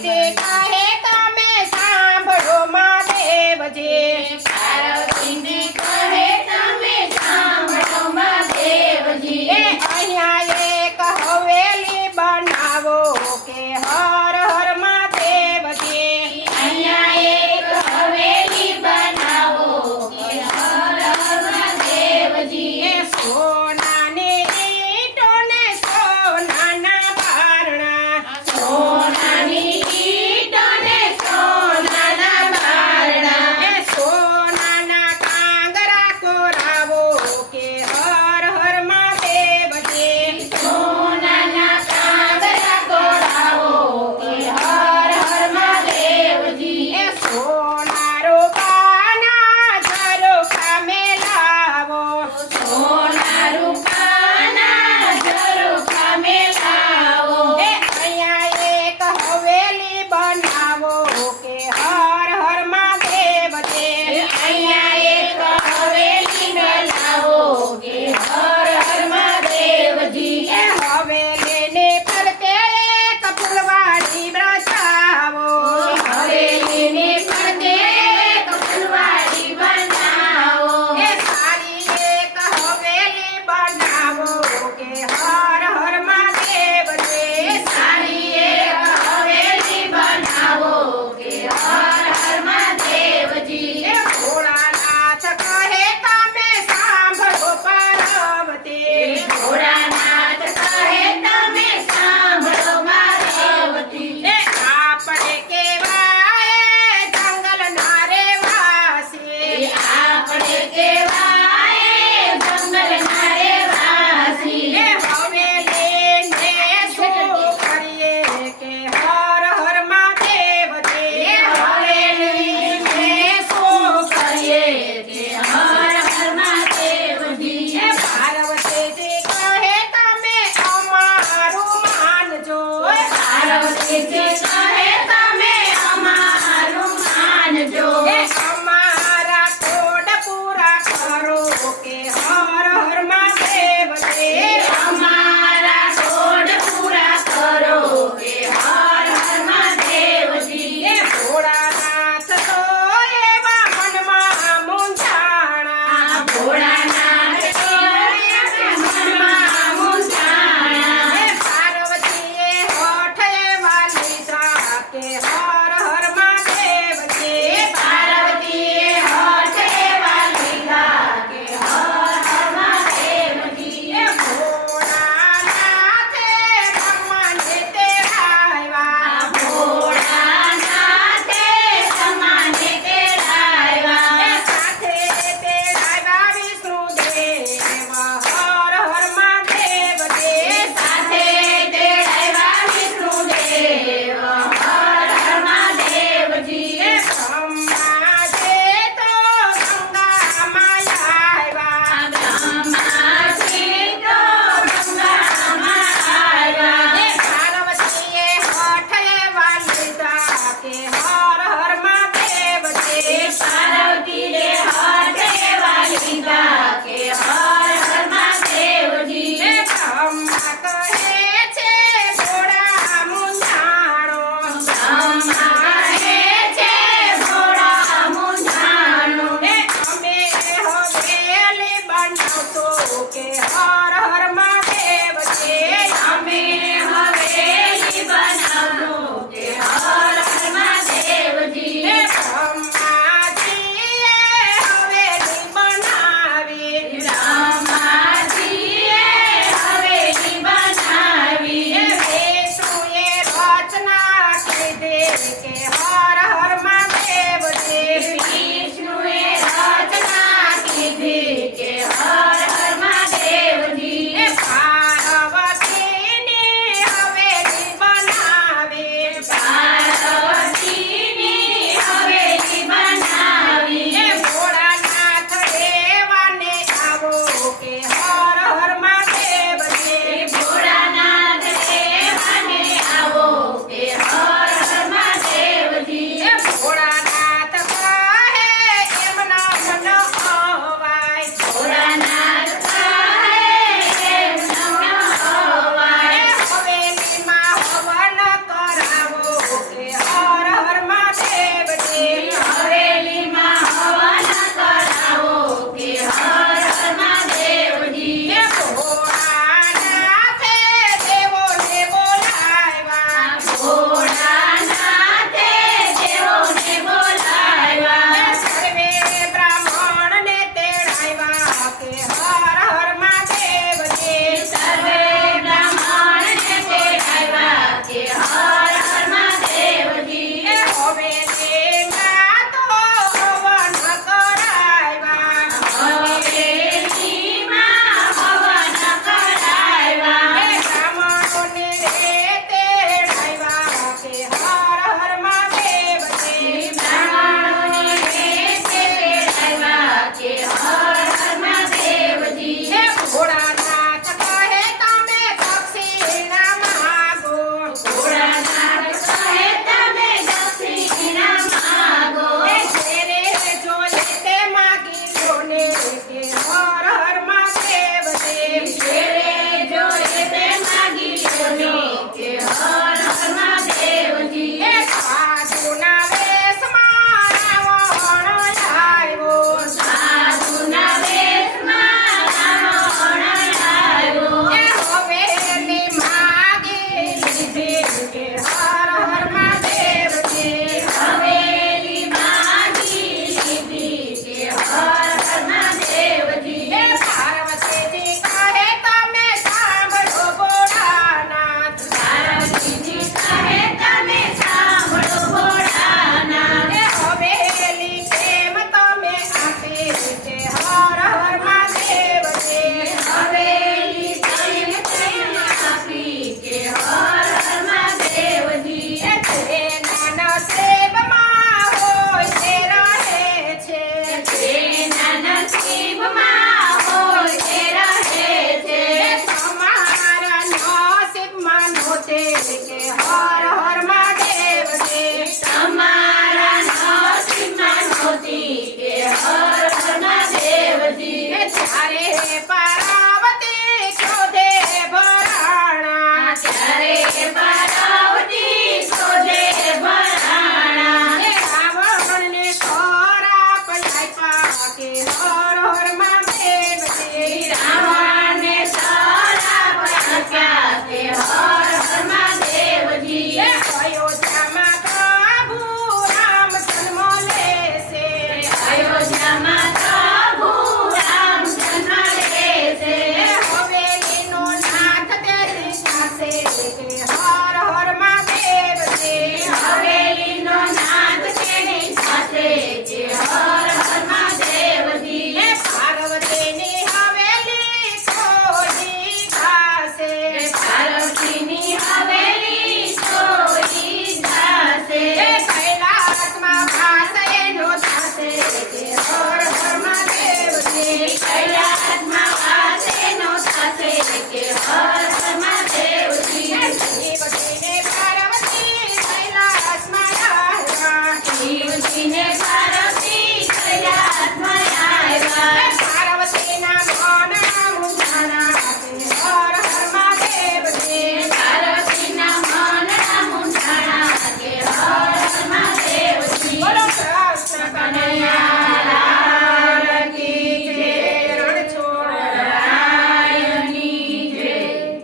Take Hare Krishna. Spirit,